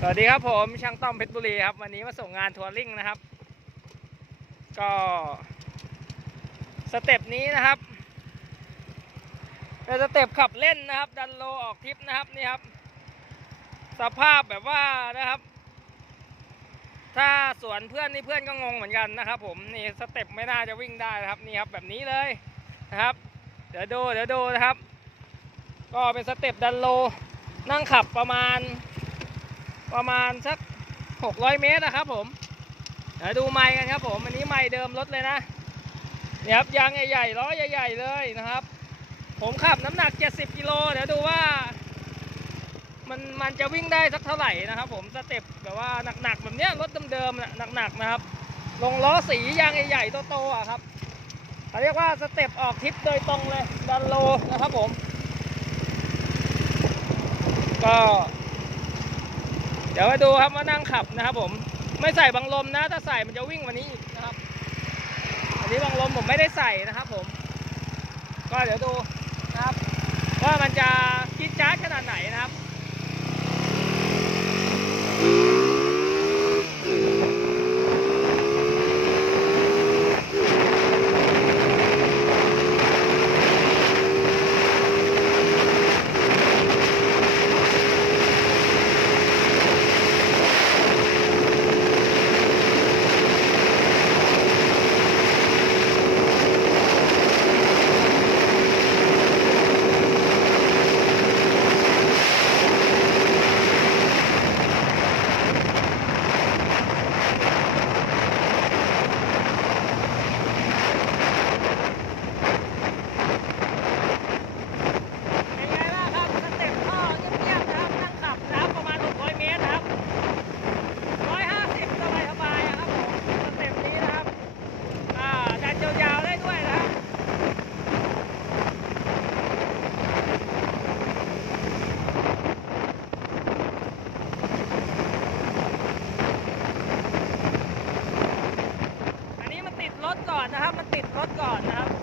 สวัสดีครับผมช่างต้อมเพชรบุรีครับ วันนี้มาส่งงานทัวริงนะครับ ก็สเต็ปนี้นะครับเป็นสเต็ปขับเล่นนะครับ ดันโลออกทิปนะครับนี่ครับ สภาพแบบว่านะครับ ถ้าสวนเพื่อนนี่เพื่อนก็งงเหมือนกันนะครับ ผมนี่สเต็ปไม่น่าจะวิ่งได้นะครับนี่ครับแบบนี้เลยนะครับ เดี๋ยวดูเดี๋ยวดูนะครับ ก็เป็นสเต็ปดันโลนั่งขับประมาณ ประมาณสัก 600 เมตรนะครับผม เดี๋ยวดูไม้กันครับผม อันนี้ไม้เดิมรถเลยนะเนี่ยครับยางใหญ่ๆล้อใหญ่ๆเลยนะครับ ผมขับน้ำหนัก 70กิโลเดี๋ยวดูว่า มันมันจะวิ่งได้สักเท่าไหร่นะครับผมสเต็ปแบบว่าหนักๆแบบเนี้ยรถเดิมๆนะหนักๆนะครับ ลงล้อสียางใหญ่ๆโตๆอะครับเขาเรียกว่าสเต็ปออกทิปโดยตรงเลยดันโลนะครับผม ก็ ดี๋ยวมาดูครับว่านั่งขับนะครับ ผมไม่ใส่บังลมนะ ถ้าใส่มันจะวิ่งวันนี้อีกนะครับ อันนี้บังลมผมไม่ได้ใส่นะครับ ผม ก็เดี๋ยวดูนะครับ ว่ามันจะ ติดรถก่อนนะครับ